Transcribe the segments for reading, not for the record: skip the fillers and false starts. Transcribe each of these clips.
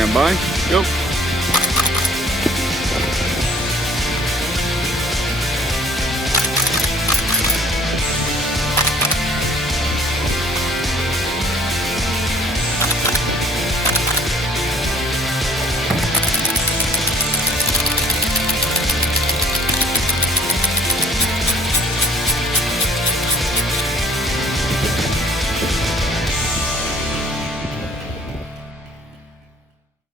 Stand by. Go.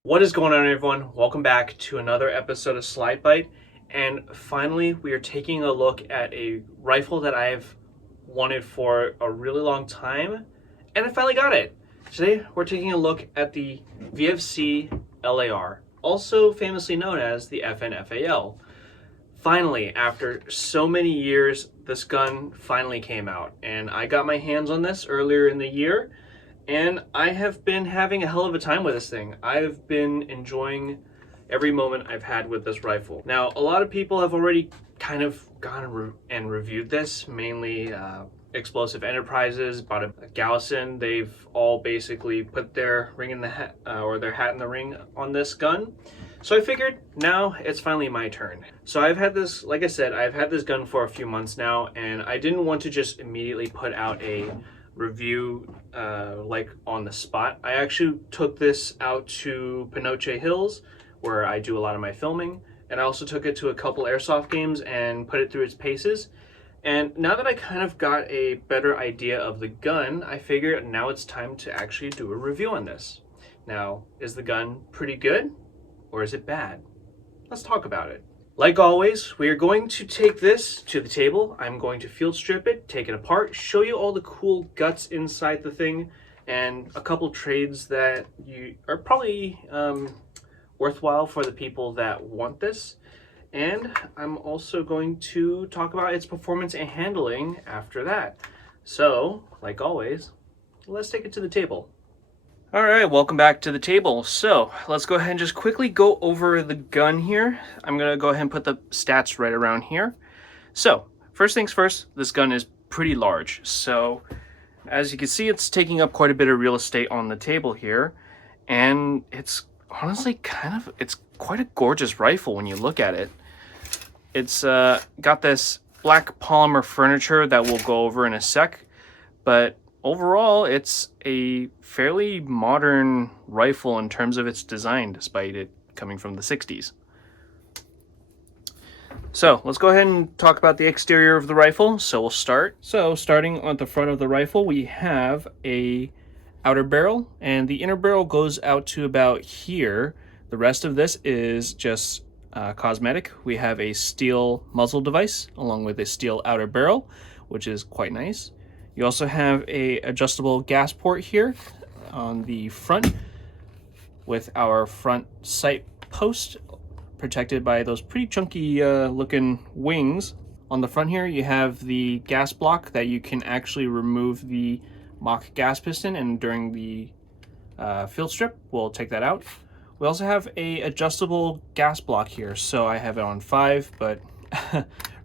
What is going on, everyone? Welcome back to another episode of Slide Bite, and finally we are taking a look at a rifle that I've wanted for a really long time, and I finally got it. Today we're taking a look at the VFC LAR, also famously known as the FAL. Finally, after so many years, this gun finally came out, and I got my hands on this earlier in the year. And I have been having a hell of a time with this thing. I've been enjoying every moment I've had with this rifle. Now, a lot of people have already kind of gone and reviewed this, mainly Explosive Enterprises, bought a Gaosen. They've all basically put their ring in the hat, or their hat in the ring on this gun. So I figured now it's finally my turn. So I've had this, like I said, I've had this gun for a few months now, and I didn't want to just immediately put out a review like on the spot. I actually took this out to Pinoche Hills, where I do a lot of my filming, and I also took it to a couple airsoft games and put it through its paces. And now that I kind of got a better idea of the gun, I figured now it's time to actually do a review on this. Now, is the gun pretty good or is it bad? Let's talk about it. Like always, we are going to take this to the table. I'm going to field strip it, take it apart, show you all the cool guts inside the thing, and a couple trades that you are probably worthwhile for the people that want this. And I'm also going to talk about its performance and handling after that. So, like always, let's take it to the table. All right, welcome back to the table. So let's go ahead and just quickly go over the gun here. I'm gonna go ahead and put the stats right around here. So first things first, this gun is pretty large. So as you can see, it's taking up quite a bit of real estate on the table here. And it's honestly it's quite a gorgeous rifle when you look at it. It's got this black polymer furniture that we'll go over in a sec, but overall, it's a fairly modern rifle in terms of its design, despite it coming from the 60s. So let's go ahead and talk about the exterior of the rifle. So we'll start. So starting on the front of the rifle, we have a outer barrel, and the inner barrel goes out to about here. The rest of this is just cosmetic. We have a steel muzzle device along with a steel outer barrel, which is quite nice. You also have a adjustable gas port here on the front with our front sight post protected by those pretty chunky looking wings. On the front here you have the gas block that you can actually remove the mock gas piston, and during the field strip we'll take that out. We also have a adjustable gas block here, so I have it on 5, but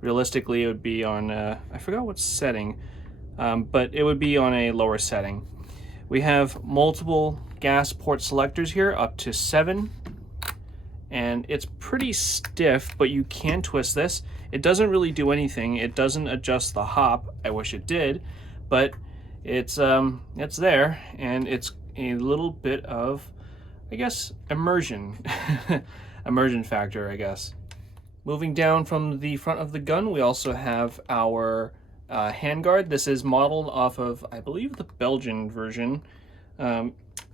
realistically it would be on I forgot what setting. But it would be on a lower setting. We have multiple gas port selectors here, up to 7, and it's pretty stiff, but you can twist this. It doesn't really do anything. It doesn't adjust the hop. I wish it did, but it's there, and it's a little bit of, I guess, immersion immersion factor, I guess. Moving down from the front of the gun, we also have our handguard. This is modeled off of, I believe, the Belgian version.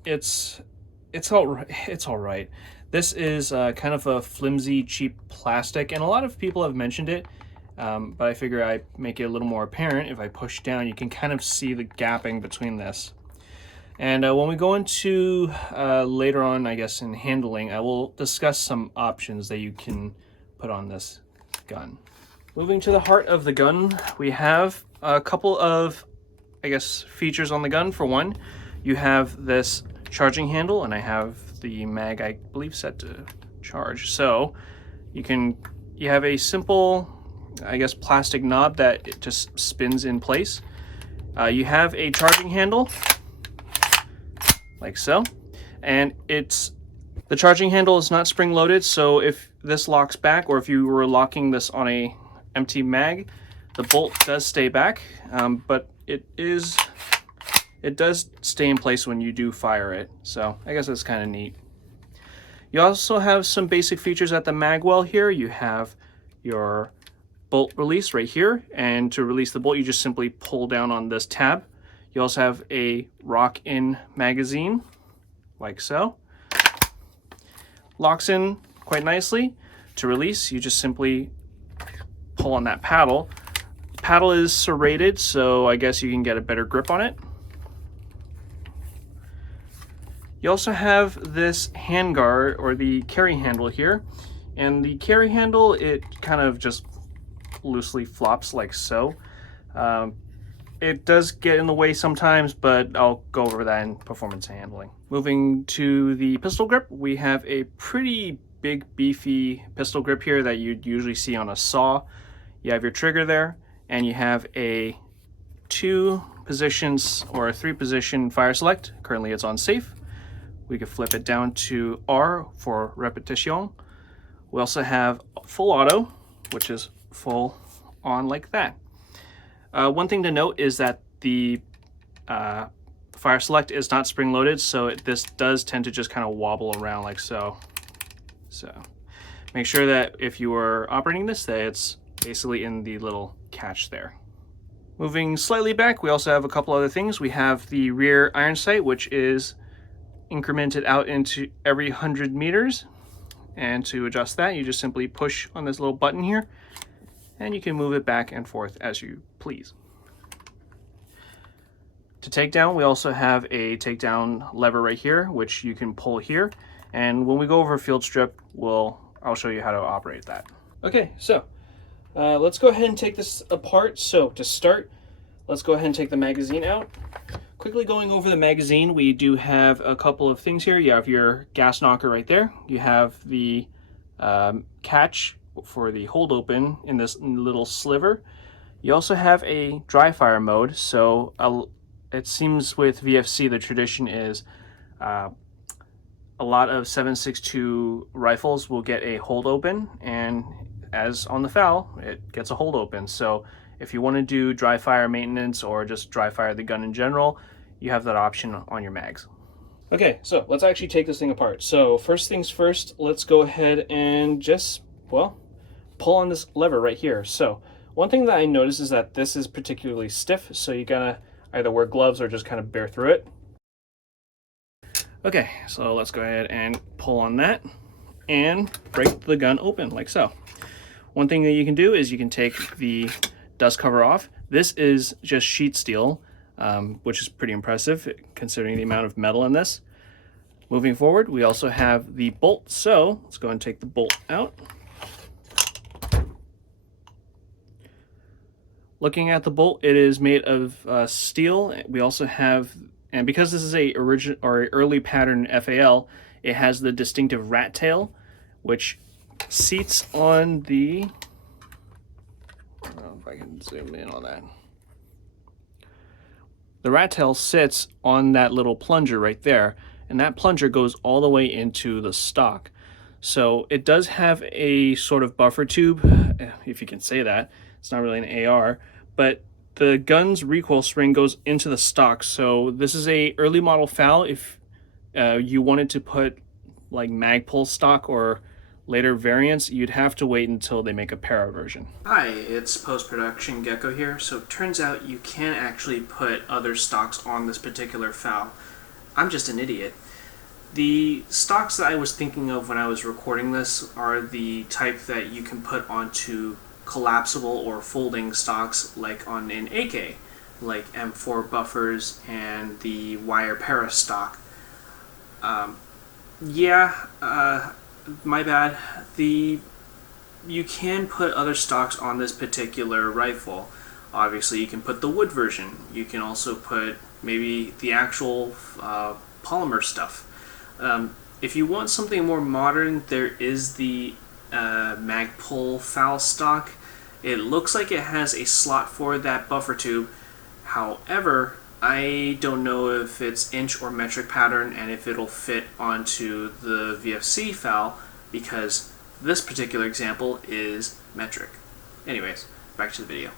It's all right. This is kind of a flimsy, cheap plastic, and a lot of people have mentioned it, but I figure I make it a little more apparent. If I push down, you can kind of see the gapping between this. And when we go into later on, I guess, in handling, I will discuss some options that you can put on this gun. Moving to the heart of the gun, we have a couple of, I guess, features on the gun. For one, you have this charging handle, and I have the mag, I believe, set to charge. So you have a simple, I guess, plastic knob that it just spins in place. You have a charging handle, like so, and it's The charging handle is not spring loaded, so if this locks back, or if you were locking this on a empty mag, the bolt does stay back, but it does stay in place when you do fire it. So I guess that's kind of neat. You also have some basic features at the mag well here. You have your bolt release right here, and to release the bolt you just simply pull down on this tab. You also have a rock-in magazine, like so. Locks in quite nicely. To release, you just simply pull on that paddle. The paddle is serrated, so I guess you can get a better grip on it. You also have this handguard, or the carry handle here, and the carry handle, it kind of just loosely flops like so. It does get in the way sometimes, but I'll go over that in performance handling. Moving to the pistol grip, we have a pretty big beefy pistol grip here that you'd usually see on a saw. You have your trigger there, and you have a 2 positions or a 3 position fire select. Currently it's on safe. We could flip it down to R for repetition. We also have full auto, which is full on like that. One thing to note is that the fire select is not spring loaded, so this does tend to just kind of wobble around like so. So make sure that if you are operating this, that it's basically in the little catch there. Moving slightly back, we also have a couple other things. We have the rear iron sight, which is incremented out into every 100 meters. And to adjust that, you just simply push on this little button here, and you can move it back and forth as you please. To take down, we also have a takedown lever right here, which you can pull here. And when we go over field strip, I'll show you how to operate that. Okay, so let's go ahead and take this apart. So to start, let's go ahead and take the magazine out. Quickly going over the magazine, we do have a couple of things here. You have your gas knocker right there. You have the catch for the hold open in this little sliver. You also have a dry fire mode. So it seems with VFC the tradition is a lot of 7.62 rifles will get a hold open, and as on the FAL, it gets a hold open. So if you want to do dry fire maintenance or just dry fire the gun in general, you have that option on your mags. Okay, so let's actually take this thing apart. So first things first, let's go ahead and just, well, pull on this lever right here. So one thing that I noticed is that this is particularly stiff, so you gotta either wear gloves or just kind of bear through it. Okay, so let's go ahead and pull on that and break the gun open like so. One thing that you can do is you can take the dust cover off. This is just sheet steel, which is pretty impressive considering the amount of metal in this. Moving forward, we also have the bolt. So let's go and take the bolt out. Looking at the bolt, it is made of steel. We also have, and because this is a original or early pattern FAL, it has the distinctive rat tail, which seats on the, I don't know if I can zoom in on that. The rat tail sits on that little plunger right there, and that plunger goes all the way into the stock. So it does have a sort of buffer tube, if you can say that. It's not really an AR, but the gun's recoil spring goes into the stock. So this is a early model FAL. If you wanted to put like Magpul stock or later variants, you'd have to wait until they make a para version. Hi, it's post-production Gecko here. So it turns out you can actually put other stocks on this particular FAL. I'm just an idiot. The stocks that I was thinking of when I was recording this are the type that you can put onto collapsible or folding stocks like on an AK, like M4 buffers and the wire para stock. My bad. You can put other stocks on this particular rifle. Obviously you can put the wood version. You can also put maybe the actual polymer stuff. If you want something more modern, there is the Magpul FAL stock. It looks like it has a slot for that buffer tube. However, I don't know if it's inch or metric pattern and if it'll fit onto the VFC FAL, because this particular example is metric. Anyways, back to the video.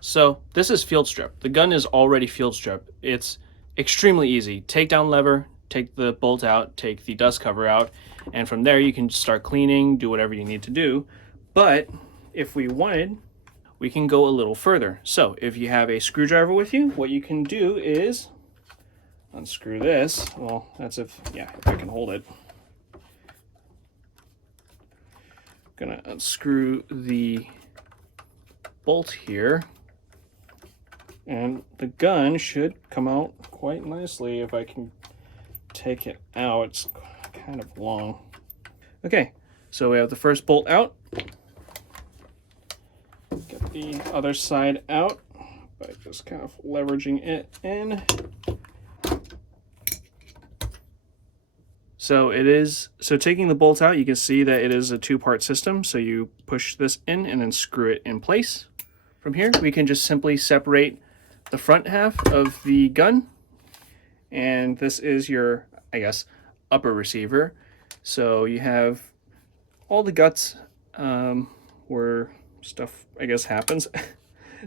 So this is field strip. The gun is already field strip. It's extremely easy. Take down lever, take the bolt out, take the dust cover out, and from there you can start cleaning, do whatever you need to do. But if we wanted, we can go a little further. So if you have a screwdriver with you, what you can do is unscrew this. Well, that's if I can hold it. Gonna unscrew the bolt here, and the gun should come out quite nicely if I can take it out. It's kind of long. Okay, so we have the first bolt out. Get the other side out by just kind of leveraging it in. So taking the bolt out, you can see that it is a two-part system. So you push this in and then screw it in place. From here, we can just simply separate the front half of the gun. And this is your, I guess, upper receiver. So you have all the guts where stuff, I guess, happens.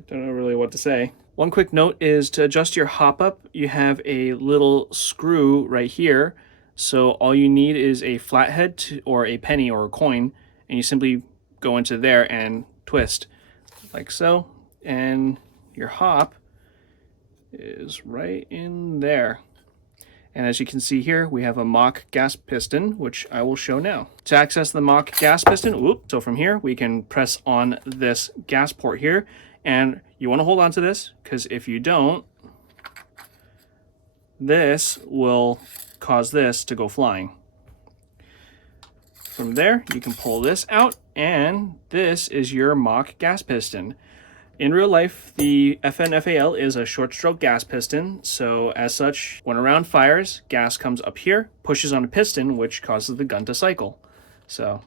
Don't know really what to say. One quick note is to adjust your hop up, you have a little screw right here. So all you need is a flathead or a penny or a coin, and you simply go into there and twist like so, and your hop is right in there. And as you can see here, we have a mock gas piston, which I will show now. To access the mock gas piston, so from here, we can press on this gas port here, and you want to hold on to this, because if you don't, this will cause this to go flying. From there, you can pull this out, and this is your mock gas piston. In real life, the FAL is a short stroke gas piston, so as such, when a round fires, gas comes up here, pushes on a piston, which causes the gun to cycle. So,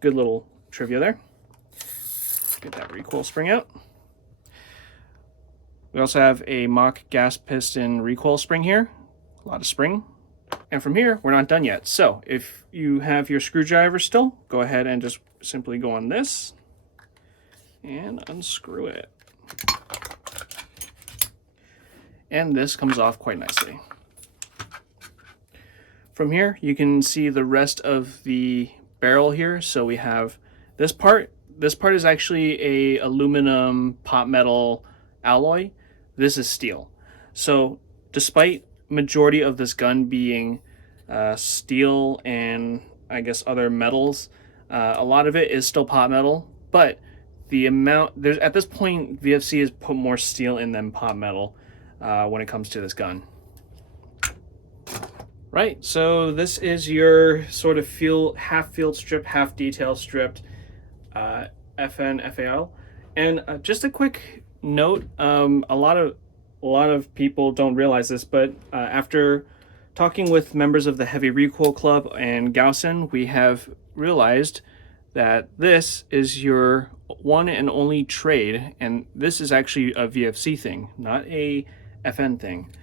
good little trivia there. Get that recoil spring out. We also have a mock gas piston recoil spring here, a lot of spring. And from here, we're not done yet. So if you have your screwdriver still, go ahead and just simply go on this and unscrew it. And this comes off quite nicely. From here, you can see the rest of the barrel here. So we have this part. This part is actually a aluminum pot metal alloy. This is steel. So despite majority of this gun being steel and I guess other metals, a lot of it is still pot metal, but the amount there's at this point VFC has put more steel in than pot metal when it comes to this gun. Right, so this is your sort of half field strip, half detail stripped FAL. And just a quick note, a lot of people don't realize this, but after talking with members of the Heavy Recoil Club and Gaosen, we have realized that this is your one and only trade, and this is actually a VFC thing, not a FN thing.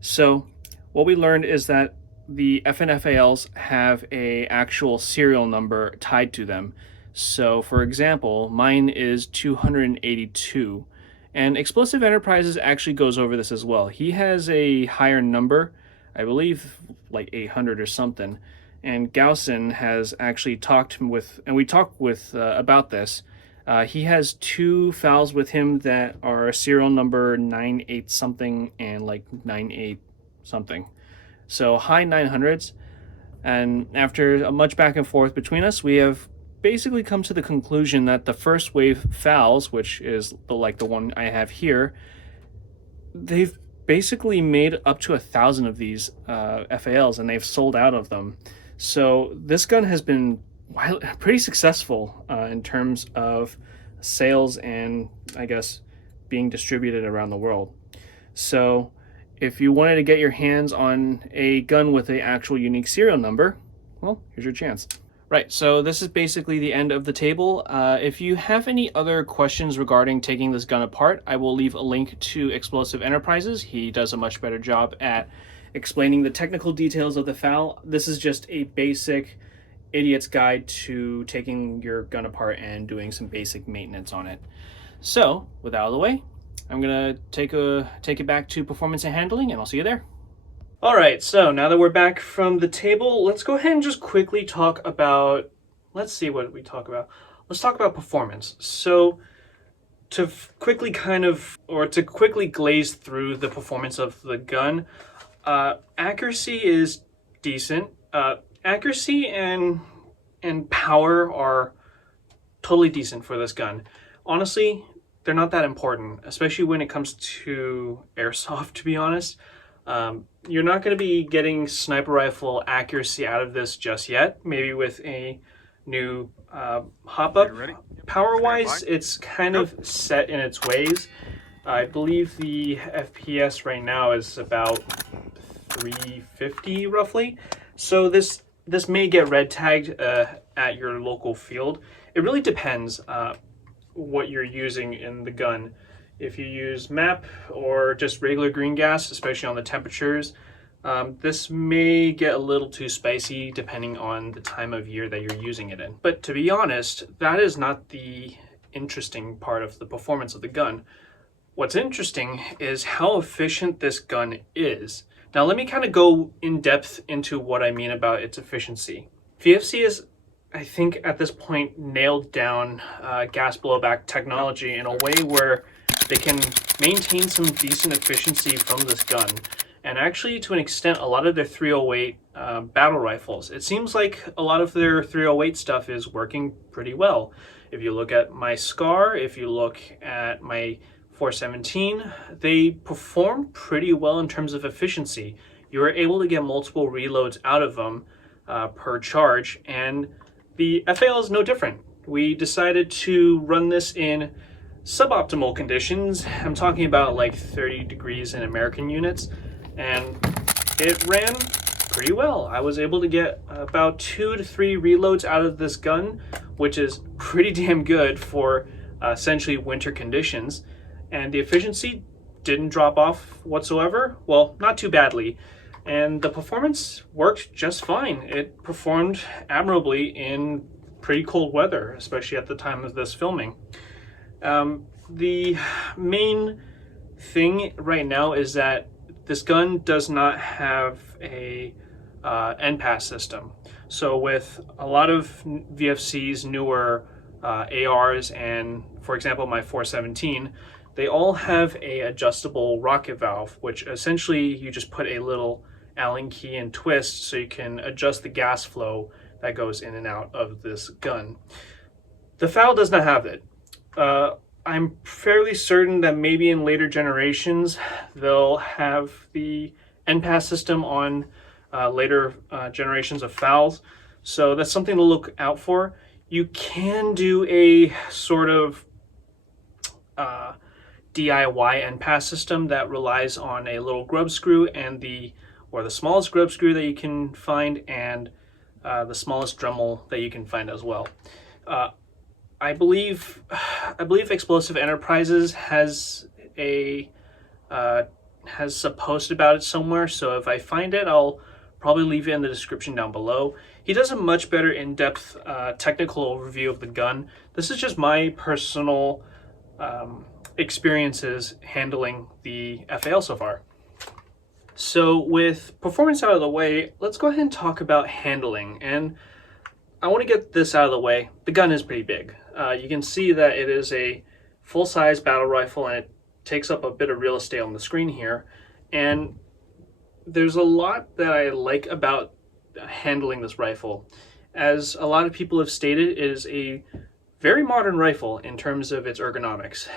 So what we learned is that the FALs have a actual serial number tied to them. So for example, mine is 282. And Explosive Enterprises actually goes over this as well. He has a higher number, I believe like 800 or something. And Gaosen has actually talked with, and we talked with about this. He has two FALs with him that are serial number 98 something and like 98 something. So high 900s. And after a much back and forth between us, we have basically come to the conclusion that the first wave FALs, which is the one I have here, they've basically made up to 1,000 of these FALs, and they've sold out of them. So this gun has been pretty successful in terms of sales and I guess being distributed around the world. So if you wanted to get your hands on a gun with an actual unique serial number, well, here's your chance. Right, so this is basically the end of the table. If you have any other questions regarding taking this gun apart, I will leave a link to Explosive Enterprises. He does a much better job at explaining the technical details of the FAL. This is just a basic idiot's guide to taking your gun apart and doing some basic maintenance on it. So, with that out of the way, I'm gonna take it back to performance and handling, and I'll see you there. All right, so now that we're back from the table, let's go ahead and just quickly talk about, let's see what we talk about. Let's talk about performance. So to quickly glaze through the performance of the gun, accuracy is decent. Accuracy and power are totally decent for this gun. Honestly, they're not that important, especially when it comes to airsoft, to be honest. You're not going to be getting sniper rifle accuracy out of this just yet. Maybe with a new hop-up. Power-wise, it's kind of set in its ways. I believe the FPS right now is about 350 roughly. So this may get red tagged at your local field. It really depends what you're using in the gun. If you use MAP or just regular green gas, especially on the temperatures, this may get a little too spicy depending on the time of year that you're using it in. But to be honest, that is not the interesting part of the performance of the gun. What's interesting is how efficient this gun is. Now let me kind of go in depth into what I mean about its efficiency. VFC is, I think at this point, nailed down gas blowback technology in a way where they can maintain some decent efficiency from this gun. And actually, to an extent, a lot of their 308 battle rifles, it seems like a lot of their 308 stuff is working pretty well. If you look at my SCAR, if you look at my 417, they perform pretty well in terms of efficiency. You are able to get multiple reloads out of them per charge, and the FAL is no different. We decided to run this in suboptimal conditions. I'm talking about like 30 degrees in American units, and it ran pretty well. I was able to get about 2 to 3 reloads out of this gun, which is pretty damn good for essentially winter conditions, and the efficiency didn't drop off whatsoever. Well, not too badly, and the performance worked just fine. It performed admirably in pretty cold weather, especially at the time of this filming. The main thing right now is that this gun does not have a NPAS system. So with a lot of VFC's newer ARs and, for example, my 417, they all have a adjustable rocket valve, which essentially you just put a little Allen key and twist so you can adjust the gas flow that goes in and out of this gun. The FAL does not have it. I'm fairly certain that maybe in later generations they'll have the NPAS system on later generations of FALs, so that's something to look out for. You can do a sort of DIY NPAS system that relies on a little grub screw and the smallest grub screw that you can find, and the smallest Dremel that you can find as well. I believe Explosive Enterprises has a post about it somewhere, so if I find it, I'll probably leave it in the description down below. He does a much better in-depth technical overview of the gun. This is just my personal experiences handling the FAL so far. So with performance out of the way, let's go ahead and talk about handling. And I want to get this out of the way. The gun is pretty big. You can see that it is a full-size battle rifle, and it takes up a bit of real estate on the screen here. And there's a lot that I like about handling this rifle. As a lot of people have stated, it is a very modern rifle in terms of its ergonomics.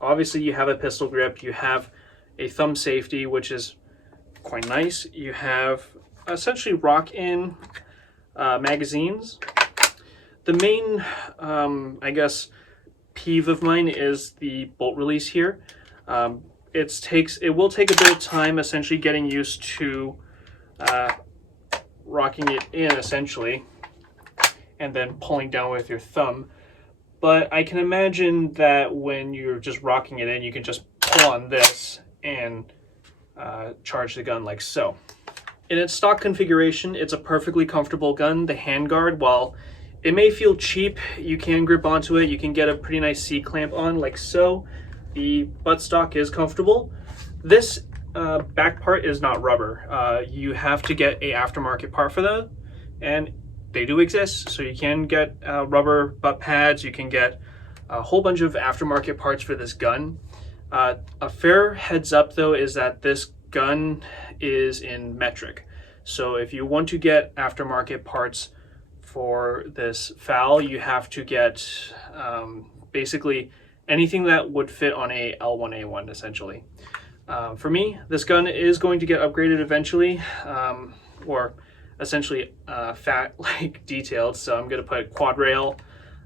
Obviously you have a pistol grip, you have a thumb safety, which is quite nice. You have essentially rock-in magazines. The main, I guess, peeve of mine is the bolt release here. It will take a bit of time essentially getting used to rocking it in essentially and then pulling down with your thumb. But I can imagine that when you're just rocking it in, you can just pull on this and charge the gun like so. In its stock configuration, it's a perfectly comfortable gun. The handguard, while it may feel cheap, you can grip onto it. You can get a pretty nice C-clamp on like so. The buttstock is comfortable. This back part is not rubber. You have to get a aftermarket part for that, and they do exist. So you can get rubber butt pads. You can get a whole bunch of aftermarket parts for this gun. A fair heads up though is that this gun is in metric. So if you want to get aftermarket parts for this FAL, you have to get basically anything that would fit on a L1A1 essentially. For me, this gun is going to get upgraded eventually, or essentially fat like detailed. So I'm going to put quad rail.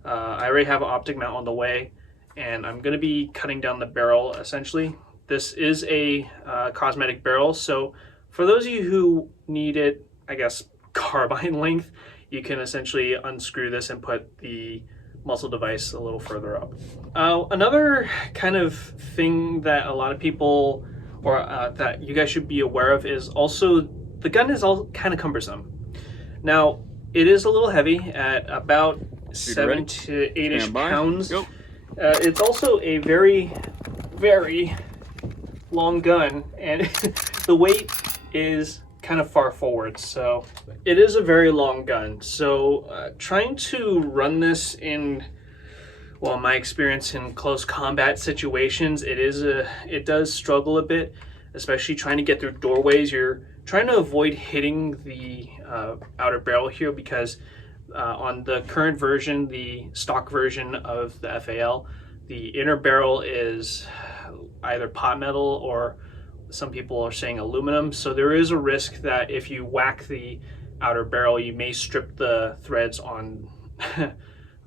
I already have an optic mount on the way, and I'm going to be cutting down the barrel essentially. This is a cosmetic barrel, so for those of you who need it, I guess, carbine length, you can essentially unscrew this and put the muzzle device a little further up. Another kind of thing that a lot of people, or that you guys should be aware of, is also the gun is all kind of cumbersome. Now, it is a little heavy at about 7 to 8-ish pounds. Yep. It's also a very, very long gun, and the weight is kind of far forward, so it is a very long gun. So trying to run this in, well, my experience in close combat situations, it does struggle a bit, especially trying to get through doorways. You're trying to avoid hitting the outer barrel here, because on the current version, the stock version of the FAL, the inner barrel is either pot metal, or some people are saying aluminum. So there is a risk that if you whack the outer barrel, you may strip the threads on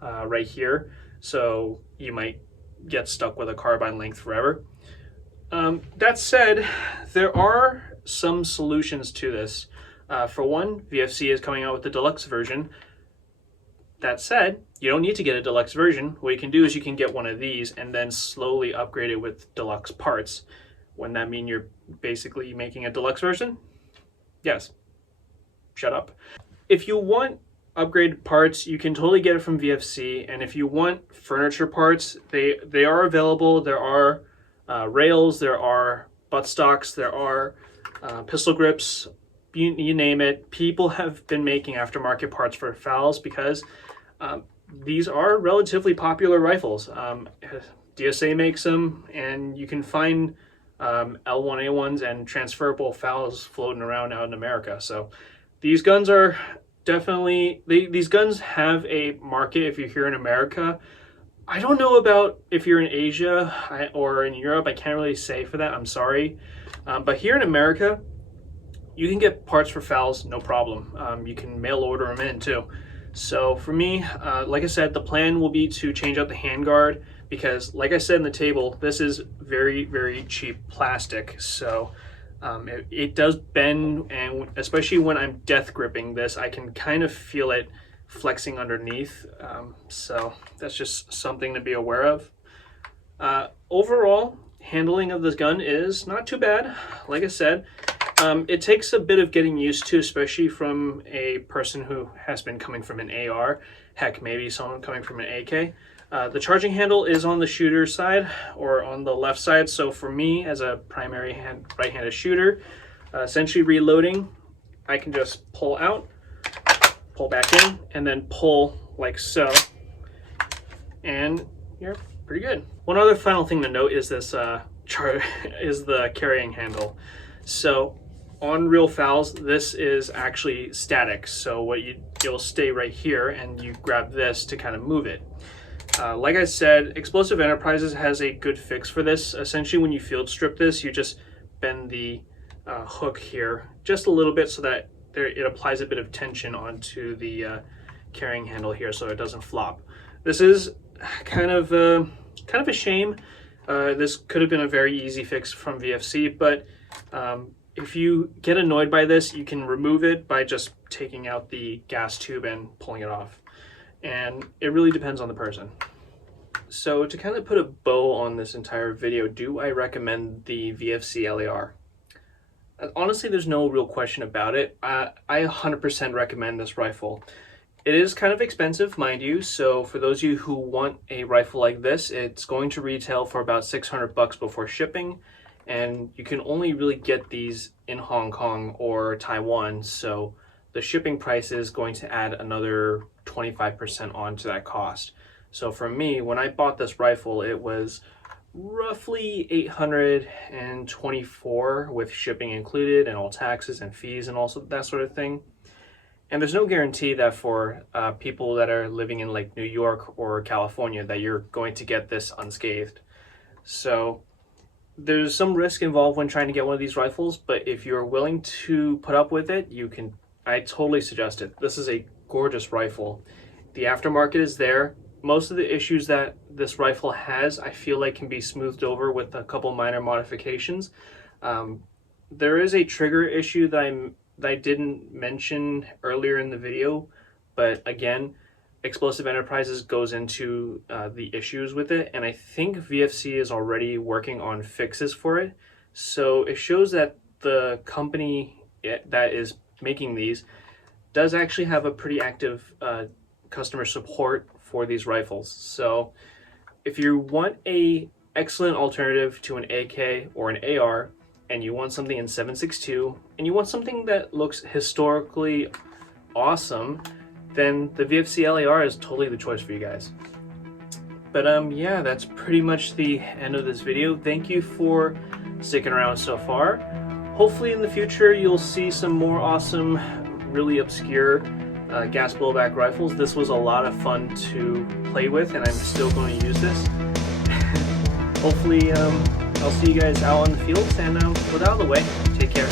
right here. So you might get stuck with a carbine length forever. That said, there are some solutions to this. For one, VFC is coming out with the deluxe version. That said, you don't need to get a deluxe version. What you can do is you can get one of these and then slowly upgrade it with deluxe parts. Wouldn't that mean you're basically making a deluxe version? Yes. Shut up. If you want upgraded parts, you can totally get it from VFC. And if you want furniture parts, they are available. There are rails, there are buttstocks, there are pistol grips, you name it. People have been making aftermarket parts for FALs because these are relatively popular rifles. DSA makes them, and you can find L1A1s and transferable FALs floating around out in America. So these guns are definitely, these guns have a market if you're here in America. I don't know about if you're in Asia or in Europe. I can't really say for that. I'm sorry. But here in America, you can get parts for FALs, no problem. You can mail order them in too. So for me, like I said, the plan will be to change out the handguard because, like I said in the table, this is very, very cheap plastic. So it does bend, and especially when I'm death gripping this, I can kind of feel it flexing underneath. So that's just something to be aware of. Overall, handling of this gun is not too bad. Like I said, it takes a bit of getting used to, especially from a person who has been coming from an AR, heck, maybe someone coming from an AK. The charging handle is on the shooter side or on the left side. So for me, as a primary right-handed shooter, essentially reloading, I can just pull out, pull back in, and then pull like so, and you're pretty good. One other final thing to note is this is the carrying handle. So on real FALs, this is actually static. So what you'll stay right here and you grab this to kind of move it. Like I said, Explosive Enterprises has a good fix for this. Essentially, when you field strip this, you just bend the hook here just a little bit so that it applies a bit of tension onto the carrying handle here so it doesn't flop. This is kind of a shame. This could have been a very easy fix from VFC, but If you get annoyed by this, you can remove it by just taking out the gas tube and pulling it off. And it really depends on the person. So to kind of put a bow on this entire video, do I recommend the VFC LAR? Honestly, there's no real question about it. I 100% recommend this rifle. It is kind of expensive, mind you, so for those of you who want a rifle like this, it's going to retail for about 600 bucks before shipping, and you can only really get these in Hong Kong or Taiwan, so the shipping price is going to add another 25% onto that cost. So for me, when I bought this rifle, it was roughly $824 with shipping included and all taxes and fees and also that sort of thing. And there's no guarantee that for people that are living in like New York or California that you're going to get this unscathed. So there's some risk involved when trying to get one of these rifles, but if you're willing to put up with it, you can. I totally suggest it. This is a gorgeous rifle. The aftermarket is there. Most of the issues that this rifle has, I feel like can be smoothed over with a couple minor modifications. There is a trigger issue that I didn't mention earlier in the video, but again, Explosive Enterprises goes into the issues with it, and I think VFC is already working on fixes for it. So it shows that the company that is making these does actually have a pretty active customer support for these rifles. So if you want a excellent alternative to an AK or an AR, and you want something in 7.62, and you want something that looks historically awesome, then the VFC LAR is totally the choice for you guys. But yeah, that's pretty much the end of this video. Thank you for sticking around so far. Hopefully in the future you'll see some more awesome, really obscure gas blowback rifles. This was a lot of fun to play with, and I'm still going to use this. Hopefully I'll see you guys out on the field, and with out of the way, take care.